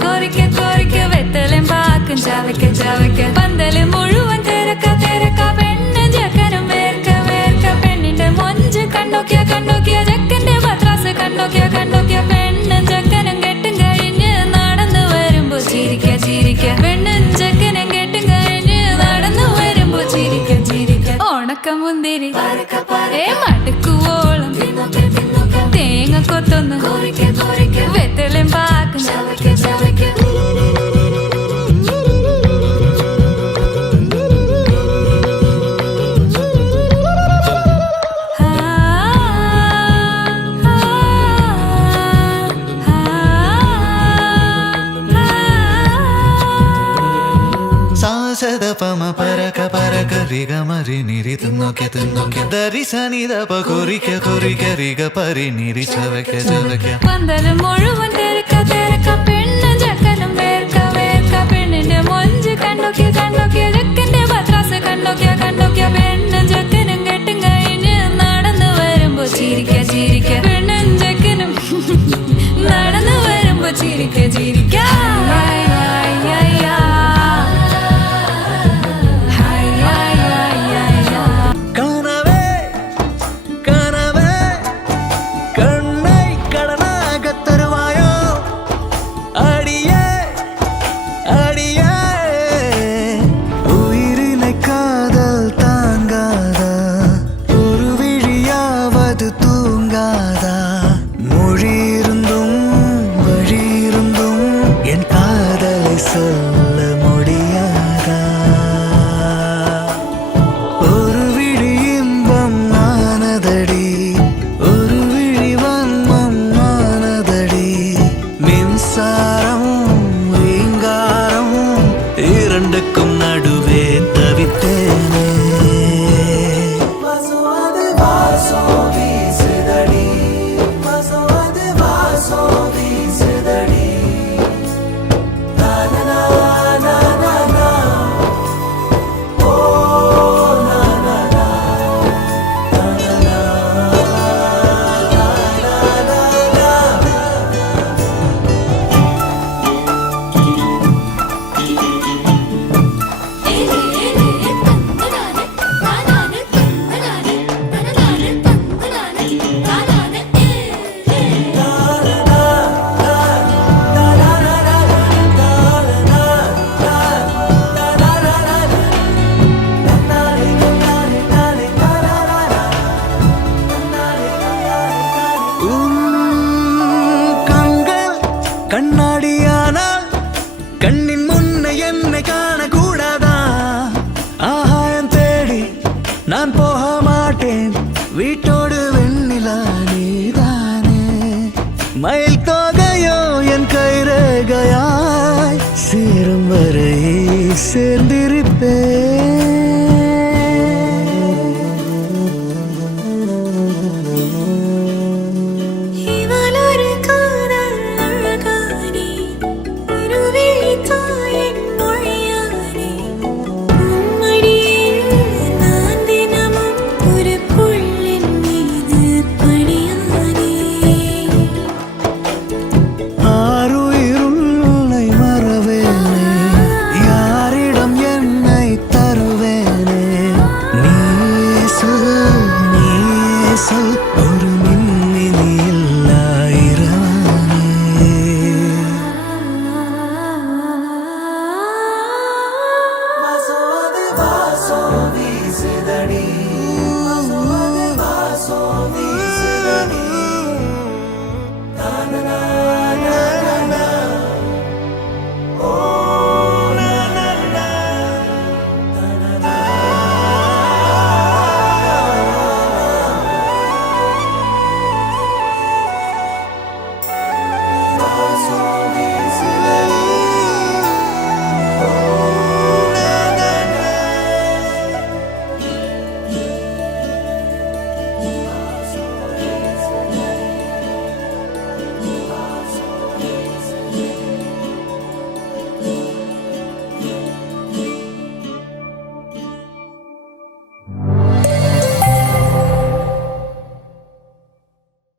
കോരിക്ക കോരിക്ക വെത്തലും പാക്കും ചവയ്ക്ക ചവയ്ക്ക പന്തല് മുഴുവൻ തിരക്ക തിരക്ക പെണ്ണ് ചെക്കനും വേർക്ക വേർക്ക പെണ്ണിന്റെ മൊഞ്ച് കണ്ടോക്കിയ കണ്ടോക്കിയ ചെക്കന്റെ പത്രാസ് കണ്ടോക്കിയ കണ്ടോക്കിയ പെണ്ണും ചെക്കനും കെട്ടും കഴിഞ്ഞ് നടന്നു വരുമ്പോ ചിരിക്ക ചിരിക്ക പെണ്ണും ചെക്കനും കെട്ടും കഴിഞ്ഞ് നടന്നു വരുമ്പോ ചിരിക്ക ചിരിക്ക ഉണക്ക മുന്തിരി മടുക്കുവോളം തേങ്ങ കൊത്തൊന്ന് വെത്തലും പാക്കും ചവയ്ക്ക ചവയ്ക്ക സദപമ പരക പരക റിഗ മരി നിരി തിന്നോക്കെ തിന്നോക്കെ ദരി സനി ദപ കൊറിക്ക കൊറിക്ക റിഗ പരി നിരി ചവയ്ക്ക ചവയ്ക്ക പന്തല് മുഴുവൻ തിരക്ക തിരക്ക പെണ്ണും ചെക്കനും വേർക്ക വേർക്ക പെണ്ണിന്റെ മൊഞ്ച് കണ്ടോക്കിയ കണ്ടോക്കിയ ചെക്കന്റെ പത്രാസ് കണ്ടോക്കിയ കണ്ടോക്കിയ പെണ്ണും ചെക്കനും കെട്ടും കഴിഞ്ഞ് നടന്നു വരുമ്പോ ചിരിക്ക ചിരിക്ക പെണ്ണും ചെക്കനും നടന്നു വരുമ്പോ ചിരിക്ക ചിരിക്ക சொல்ல முடியாதா ஒரு விழி இன்பம் ஆனதடி ஒரு விழி வன்மம் ஆனதடி மின்சாரம் ரீங்காரம் இரண்டுக்கும் நடுவே தவித்தேனே கண்ணாடியானால் கண்ணின் முன்னை என்னை காணக்கூடாதா ஆகாயம் தேடி நான் போக மாட்டேன் வீட்டோடு வெண்ணிலா நீதானே மயில் தோகையோ என் கைரேகையாய் சேரும் வரை சேர்ந்திருப்பேன்